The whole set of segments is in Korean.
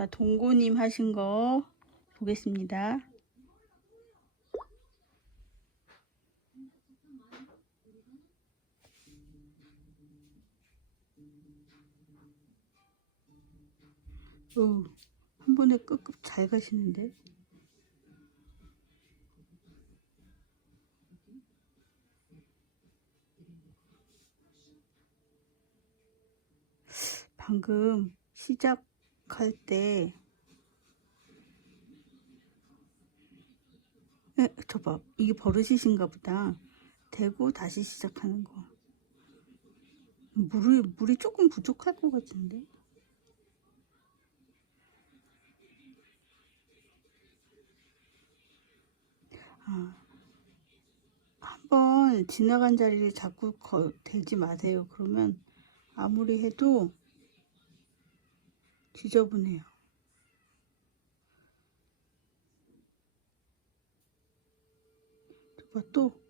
자, 동고님 하신 거 보겠습니다. 어, 한 번에 끝끝 잘 가시는데. 방금 시작 할 때. 에, 저봐 이게 버릇이신가 보다. 대고 다시 시작하는 거. 물이 물이 조금 부족할 것 같은데? 아 한번 지나간 자리를 자꾸 거, 대지 마세요. 그러면 아무리 해도 지저분해요. 봐, 또.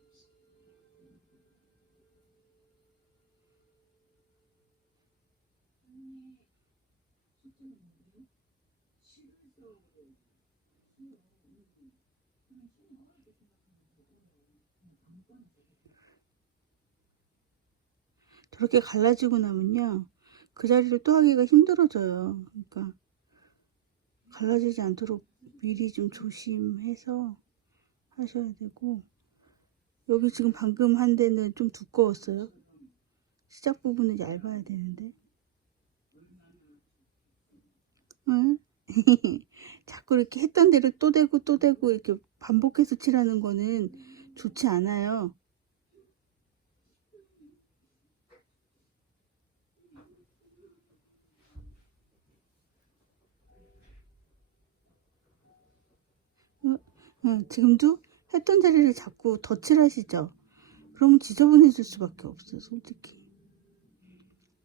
저렇게 갈라지고 나면요. 그 자리를 또 하기가 힘들어져요. 그러니까 갈라지지 않도록 미리 좀 조심해서 하셔야 되고 여기 지금 방금 한 데는 좀 두꺼웠어요. 시작 부분은 얇아야 되는데. 응? 자꾸 이렇게 했던 대로 또 대고 또 대고 이렇게 반복해서 칠하는 거는 좋지 않아요. 응, 지금도 했던 자리를 자꾸 덧칠하시죠? 그러면 지저분해질 수밖에 없어요, 솔직히.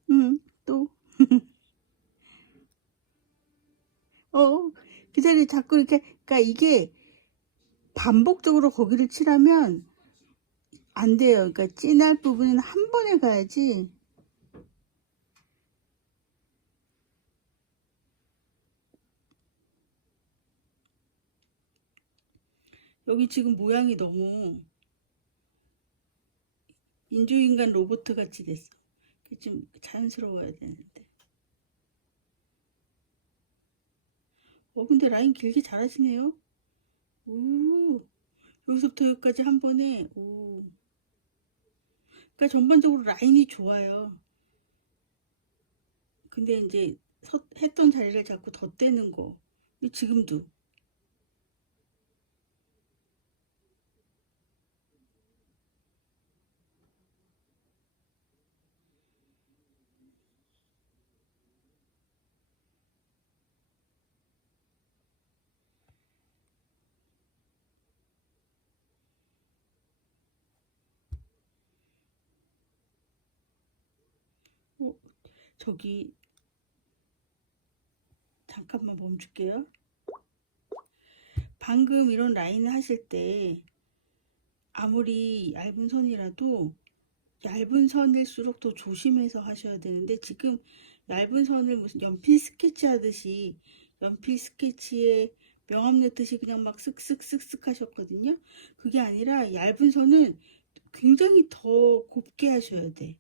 응, 또. 어, 그 자리 자꾸 이렇게, 그니까 이게 반복적으로 거기를 칠하면 안 돼요. 그러니까 진할 부분은 한 번에 가야지. 여기 지금 모양이 너무 인조인간 로봇 같이 됐어. 좀 자연스러워야 되는데. 어, 근데 라인 길게 잘 하시네요. 오, 여기서부터 여기까지 한 번에, 오. 그러니까 전반적으로 라인이 좋아요. 근데 이제 서, 했던 자리를 자꾸 덧대는 거. 지금도. 어, 저기 잠깐만 멈출게요. 방금 이런 라인을 하실 때 아무리 얇은 선이라도 얇은 선일수록 더 조심해서 하셔야 되는데 지금 얇은 선을 무슨 연필 스케치 하듯이 연필 스케치에 명암 넣듯이 그냥 막 쓱쓱쓱쓱 하셨거든요. 그게 아니라 얇은 선은 굉장히 더 곱게 하셔야 돼.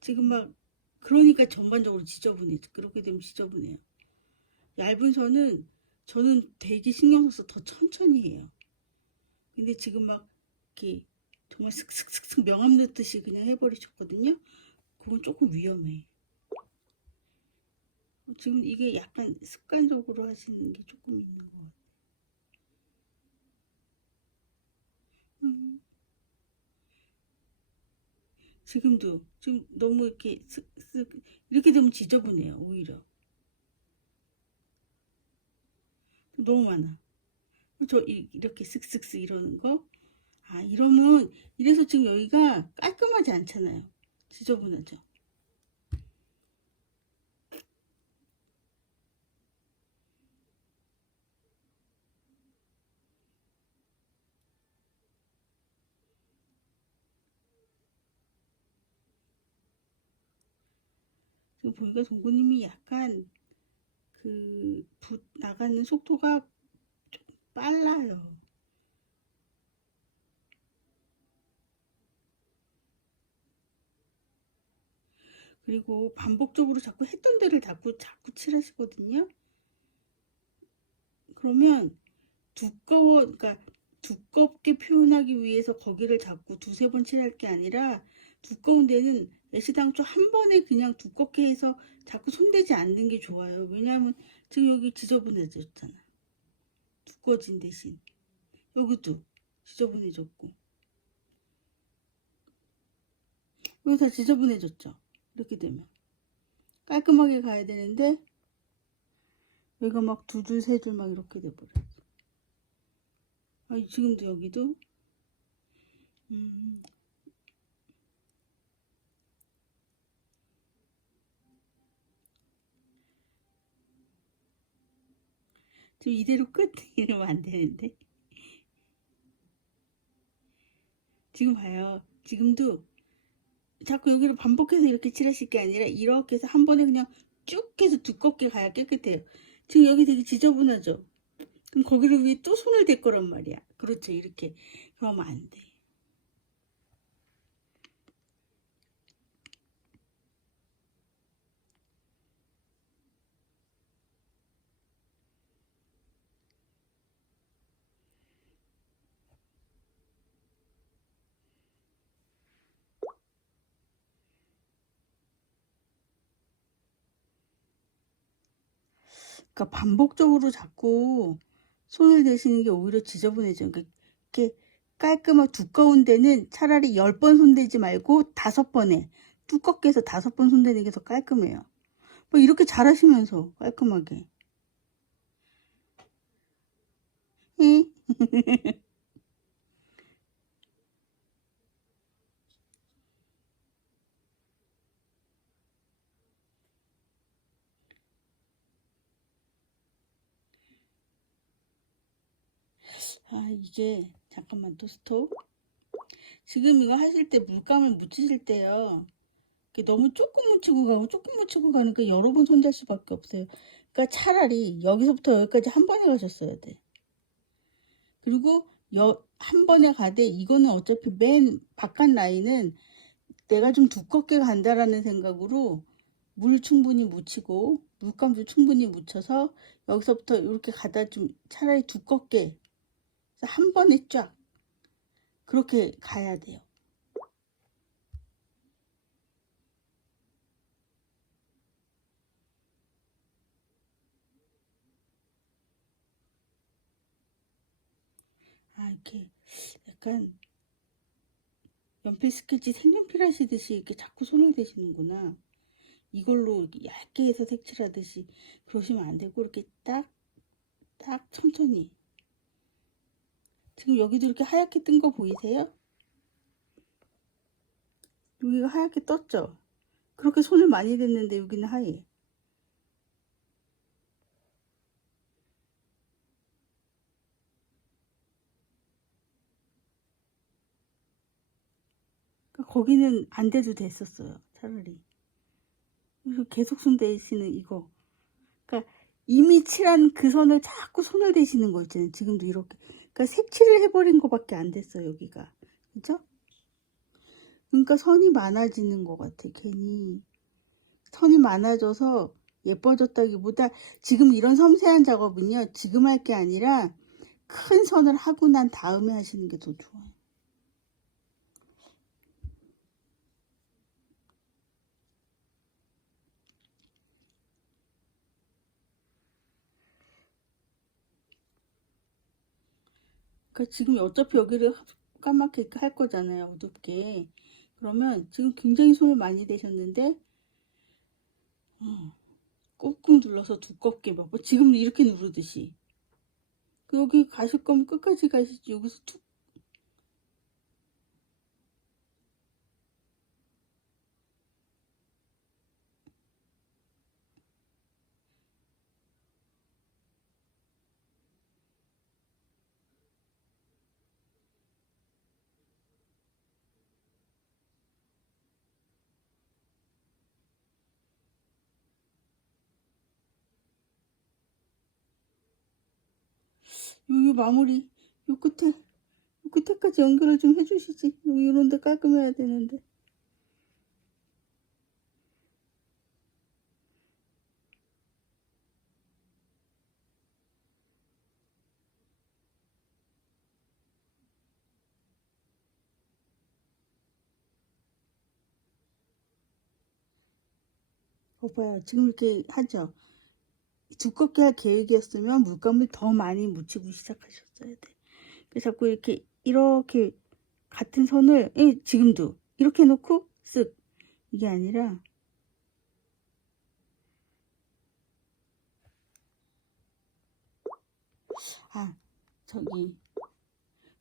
지금 막 그러니까 전반적으로 지저분해. 그렇게 되면 지저분해요. 얇은 선은 저는 되게 신경 써서 더 천천히 해요. 근데 지금 막 이렇게 정말 슥슥슥슥 명암 넣듯이 그냥 해버리셨거든요. 그건 조금 위험해. 지금 이게 약간 습관적으로 하시는 게 조금 있는 것 같아요. 음. 지금도 지금 너무 이렇게 쓱쓱 이렇게 되면 지저분해요 오히려. 너무 많아. 저 이렇게 쓱쓱쓱 이러는 거 아 이러면 이래서 지금 여기가 깔끔하지 않잖아요. 지저분하죠 지금 보니까 동구님이 약간 그 붓 나가는 속도가 좀 빨라요. 그리고 반복적으로 자꾸 했던 데를 자꾸 자꾸 칠하시거든요. 그러면 두꺼워, 그러니까 두껍게 표현하기 위해서 거기를 자꾸 두세 번 칠할 게 아니라 두꺼운 데는 애시당초 한 번에 그냥 두껍게 해서 자꾸 손대지 않는 게 좋아요. 왜냐하면 지금 여기 지저분해졌잖아. 두꺼워진 대신 여기도 지저분해졌고 여기 다 지저분해졌죠. 이렇게 되면 깔끔하게 가야 되는데 여기가 막 두 줄, 세 줄 막 이렇게 돼버렸어. 아, 지금도 여기도 음, 지금 이대로 끝 이러면 안 되는데 지금 봐요. 지금도 자꾸 여기를 반복해서 이렇게 칠하실 게 아니라 이렇게 해서 한 번에 그냥 쭉 해서 두껍게 가야 깨끗해요. 지금 여기 되게 지저분하죠? 그럼 거기를 위해 또 손을 댈 거란 말이야. 그렇죠. 이렇게. 그러면 안 돼. 그러니까 반복적으로 자꾸 손을 대시는 게 오히려 지저분해져요. 그러니까 이렇게 깔끔하고 두꺼운 데는 차라리 10번 손대지 말고 다섯 번에 두껍게 해서 다섯 번 손대는 게 더 깔끔해요. 뭐 이렇게 잘하시면서 깔끔하게. 응? 아 이게 잠깐만 또 스톱. 지금 이거 하실 때 물감을 묻히실 때요. 너무 조금 묻히고 가고 조금 묻히고 가니까 여러 번 손댈 수밖에 없어요. 그러니까 차라리 여기서부터 여기까지 한 번에 가셨어야 돼. 그리고 여, 한 번에 가되 이거는 어차피 맨 바깥 라인은 내가 좀 두껍게 간다라는 생각으로 물 충분히 묻히고 물감도 충분히 묻혀서 여기서부터 이렇게 가다 좀 차라리 두껍게 한 번에 쫙 그렇게 가야 돼요. 아 이렇게 약간 연필 스케치 색연필 하시듯이 이렇게 자꾸 손을 대시는구나. 이걸로 얇게 해서 색칠하듯이 그러시면 안 되고 이렇게 딱 딱 천천히 지금 여기도 이렇게 하얗게 뜬 거 보이세요? 여기가 하얗게 떴죠? 그렇게 손을 많이 댔는데 여기는 하얘. 그러니까 거기는 안 돼도 됐었어요. 차라리. 계속 손 대시는 이거. 그러니까 이미 칠한 그 선을 자꾸 손을 대시는 거 있잖아요. 지금도 이렇게. 그러니까 색칠을 해버린 거밖에 안 됐어 여기가. 그죠? 그러니까 선이 많아지는 것 같아 괜히. 선이 많아져서 예뻐졌다기보다 지금 이런 섬세한 작업은요. 지금 할 게 아니라 큰 선을 하고 난 다음에 하시는 게 더 좋아요. 지금 어차피 여기를 까맣게 할 거잖아요. 어둡게. 그러면 지금 굉장히 손을 많이 대셨는데 어, 꾹꾹 눌러서 두껍게 막뭐 지금 이렇게 누르듯이 그 여기 가실 거면 끝까지 가시지 여기서 툭 여기 마무리. 요 끝에 요 끝에까지 연결을 좀 해주시지. 여기 이런 데 깔끔해야 되는데. 오빠요 지금 이렇게 하죠 두껍게 할 계획이었으면 물감을 더 많이 묻히고 시작하셨어야 돼. 그래서 자꾸 이렇게 이렇게 같은 선을 예, 지금도 이렇게 놓고 쓱 이게 아니라 아 저기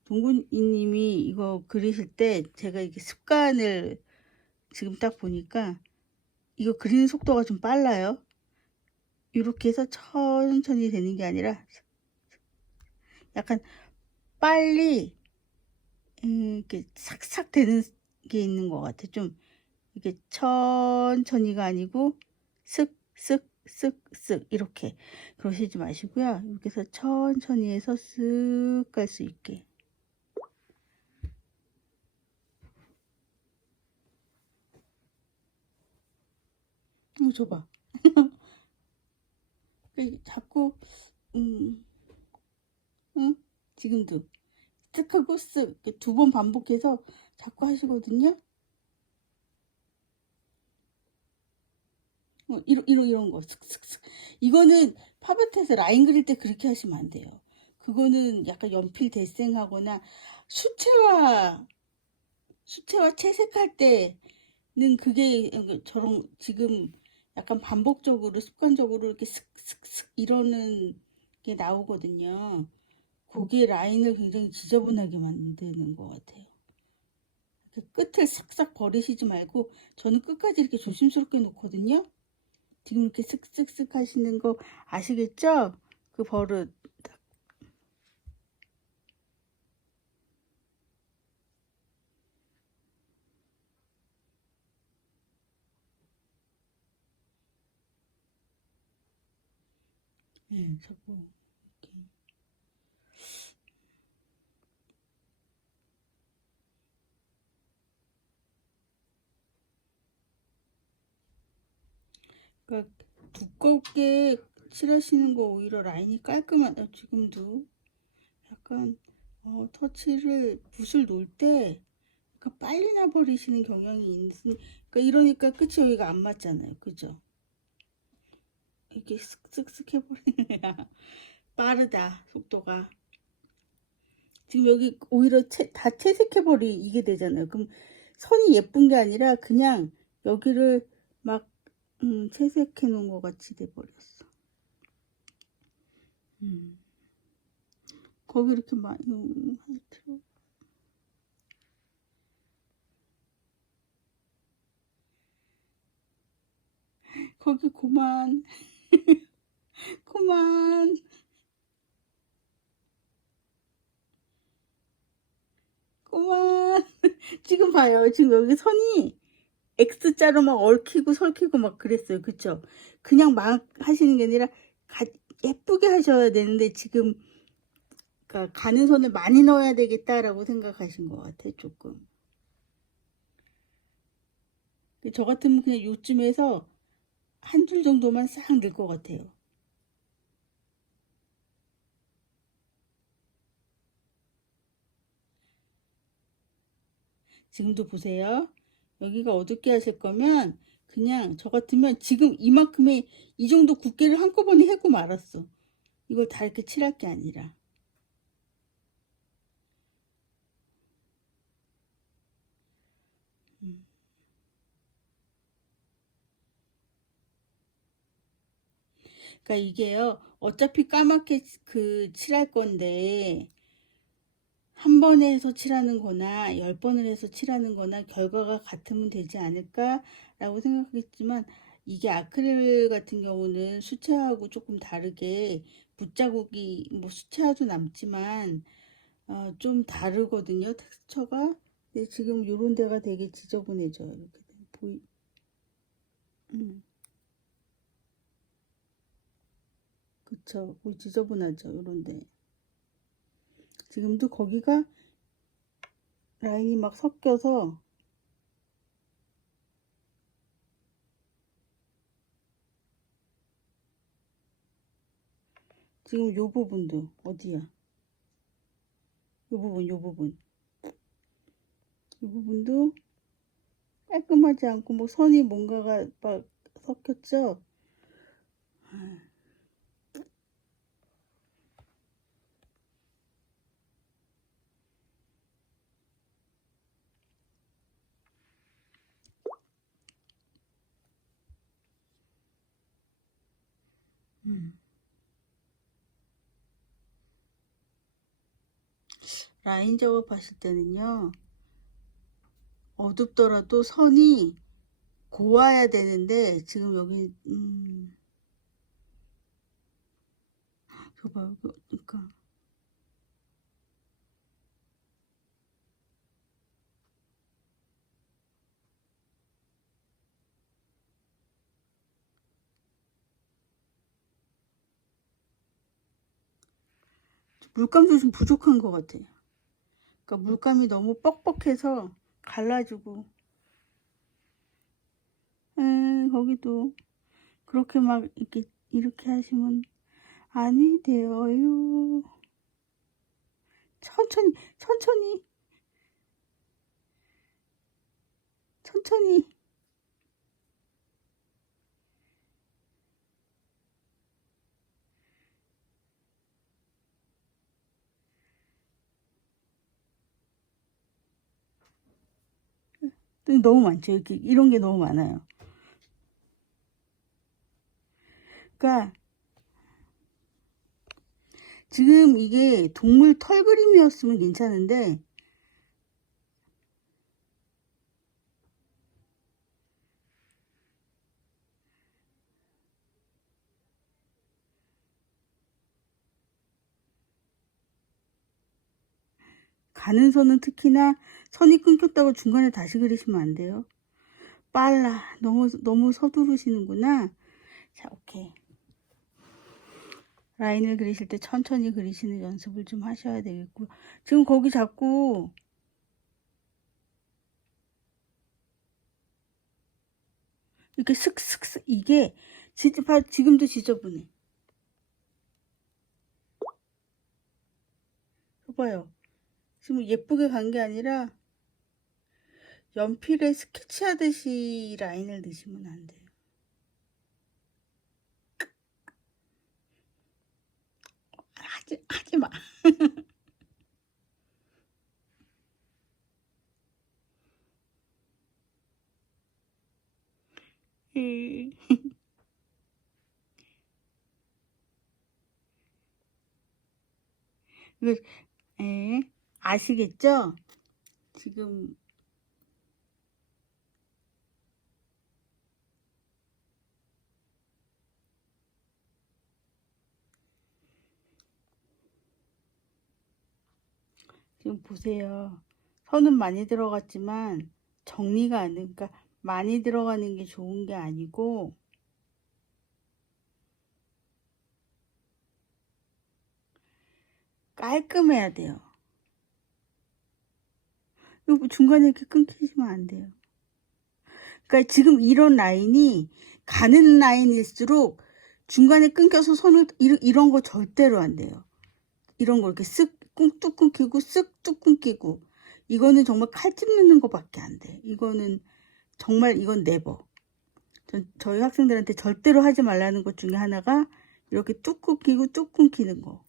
동군이님이 이거 그리실 때 제가 이게 습관을 지금 딱 보니까 이거 그리는 속도가 좀 빨라요. 이렇게 해서 천천히 되는 게 아니라 약간 빨리 음, 이렇게 삭삭 되는 게 있는 것 같아. 좀 이렇게 천천히가 아니고 쓱쓱쓱쓱 이렇게 그러시지 마시고요. 이렇게 해서 천천히 해서 쓱 갈 수 있게. 이거 줘봐. 그 자꾸 음, 응? 지금도 쓱 하고 쓱 두 번 반복해서 자꾸 하시거든요. 어, 이런 이런 이런 거 쓱쓱쓱 이거는 파베트에서 라인 그릴 때 그렇게 하시면 안 돼요. 그거는 약간 연필 데생하거나 수채화 수채화 채색할 때는 그게 저런 지금 약간 반복적으로 습관적으로 이렇게 슥슥슥 이러는 게 나오거든요. 그게 라인을 굉장히 지저분하게 만드는 것 같아요. 끝을 싹싹 버리시지 말고 저는 끝까지 이렇게 조심스럽게 놓거든요. 지금 이렇게 슥슥슥 하시는 거 아시겠죠? 그 버릇. 네, 자꾸 이렇게. 그러니까 두껍게 칠하시는 거 오히려 라인이 깔끔하다. 지금도 약간 어, 터치를 붓을 놓을 때 약간 빨리 나버리시는 경향이 있는. 그러니까 이러니까 끝이 여기가 안 맞잖아요. 그죠? 이렇게 쓱쓱쓱 해버리는 거야. 빠르다 속도가. 지금 여기 오히려 채, 다 채색해버리 이게 되잖아요. 그럼 선이 예쁜 게 아니라 그냥 여기를 막 음, 채색해 놓은 것 같이 돼버렸어. 음. 거기 이렇게 많이 음, 할 필요. 거기 그만. 그만. 그만. 지금 봐요. 지금 여기 선이 X자로 막 얽히고 설키고 막 그랬어요. 그쵸? 그냥 막 하시는 게 아니라 가, 예쁘게 하셔야 되는데 지금 그러니까 가는 선을 많이 넣어야 되겠다라고 생각하신 것 같아요. 조금. 저 같으면 그냥 요쯤에서 한 줄 정도만 싹 넣을 것 같아요. 지금도 보세요. 여기가 어둡게 하실 거면 그냥 저 같으면 지금 이만큼의 이 정도 굵기를 한꺼번에 해고 말았어. 이걸 다 이렇게 칠할 게 아니라. 음. 그러니까 이게요. 어차피 까맣게 그 칠할 건데 한 번에 해서 칠하는 거나 열 번을 해서 칠하는 거나 결과가 같으면 되지 않을까 라고 생각했지만 이게 아크릴 같은 경우는 수채하고 조금 다르게 붓자국이 뭐 수채화도 남지만 어, 좀 다르거든요 텍스처가 지금 요런 데가 되게 지저분해져요 이렇게 보이 음. 그쵸 보이 지저분하죠 요런데 지금도 거기가 라인이 막 섞여서 지금 요 부분도 어디야? 요 부분, 요 부분. 이 부분도 깔끔하지 않고 뭐 선이 뭔가가 막 섞였죠? 음. 라인 작업하실 때는요, 어둡더라도 선이 고와야 되는데, 지금 여기, 음, 저봐요, 그러니까. 물감도 좀 부족한 것 같아요. 그러니까 물감이 너무 뻑뻑해서 갈라지고, 에, 거기도 그렇게 막 이렇게 이렇게 하시면 아니 되어요. 천천히, 천천히, 천천히. 너무 많죠. 이렇게 이런 게 너무 많아요. 그러니까 지금 이게 동물 털 그림이었으면 괜찮은데 가는 선은 특히나 선이 끊겼다고 중간에 다시 그리시면 안 돼요. 빨라. 너무 너무 서두르시는구나. 자, 오케이. 라인을 그리실 때 천천히 그리시는 연습을 좀 하셔야 되겠고. 지금 거기 자꾸 이렇게 슥슥슥 이게 진짜 봐, 지금도 지저분해. 봐요. 지금 예쁘게 간 게 아니라 연필에 스케치하듯이 라인을 넣으시면 안 돼요. 하지, 하지 마. 음. 이거, 에, 아시겠죠? 지금 지금 보세요. 선은 많이 들어갔지만 정리가 안 돼. 그러니까 많이 들어가는 게 좋은 게 아니고 깔끔해야 돼요. 이거 중간에 이렇게 끊기시면 안 돼요. 그러니까 지금 이런 라인이 가는 라인일수록 중간에 끊겨서 손을 이런 거 절대로 안 돼요. 이런 거 이렇게 쓱 뚝 끊기고 쓱뚝 끊기고 이거는 정말 칼집 넣는 것밖에 안 돼. 이거는 정말 이건 네버. 전 저희 학생들한테 절대로 하지 말라는 것 중에 하나가 이렇게 뚝 끊기고 뚝 끊기는 거.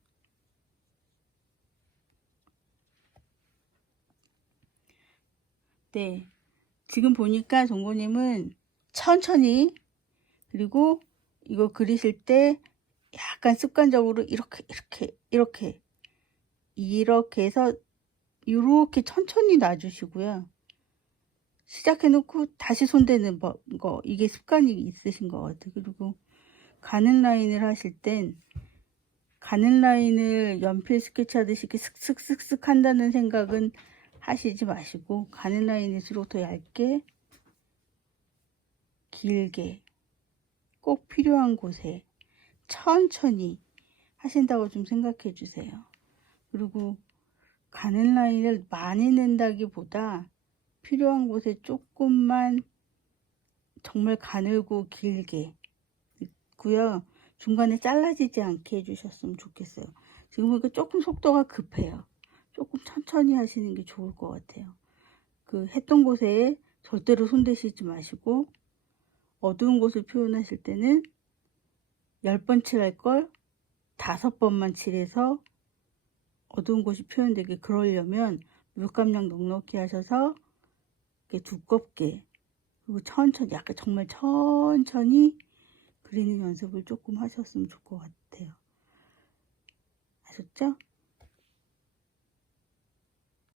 네. 지금 보니까 종고님은 천천히 그리고 이거 그리실 때 약간 습관적으로 이렇게 이렇게 이렇게 이렇게 해서 이렇게 천천히 놔주시고요. 시작해놓고 다시 손대는 거 이게 습관이 있으신 것 같아요. 그리고 가는 라인을 하실 땐 가는 라인을 연필 스케치 하듯이 이렇게 슥슥슥슥 한다는 생각은 하시지 마시고 가는 라인일수록 더 얇게 길게 꼭 필요한 곳에 천천히 하신다고 좀 생각해 주세요. 그리고 가는 라인을 많이 낸다기보다 필요한 곳에 조금만 정말 가늘고 길게 있고요. 중간에 잘라지지 않게 해주셨으면 좋겠어요. 지금 보니까 조금 속도가 급해요. 조금 천천히 하시는 게 좋을 것 같아요. 그 했던 곳에 절대로 손대시지 마시고 어두운 곳을 표현하실 때는 10번 칠할 걸 다섯 번만 칠해서 어두운 곳이 표현되게 그러려면 물감량 넉넉히 하셔서 이렇게 두껍게 그리고 천천히 약간 정말 천천히 그리는 연습을 조금 하셨으면 좋을 것 같아요. 아셨죠?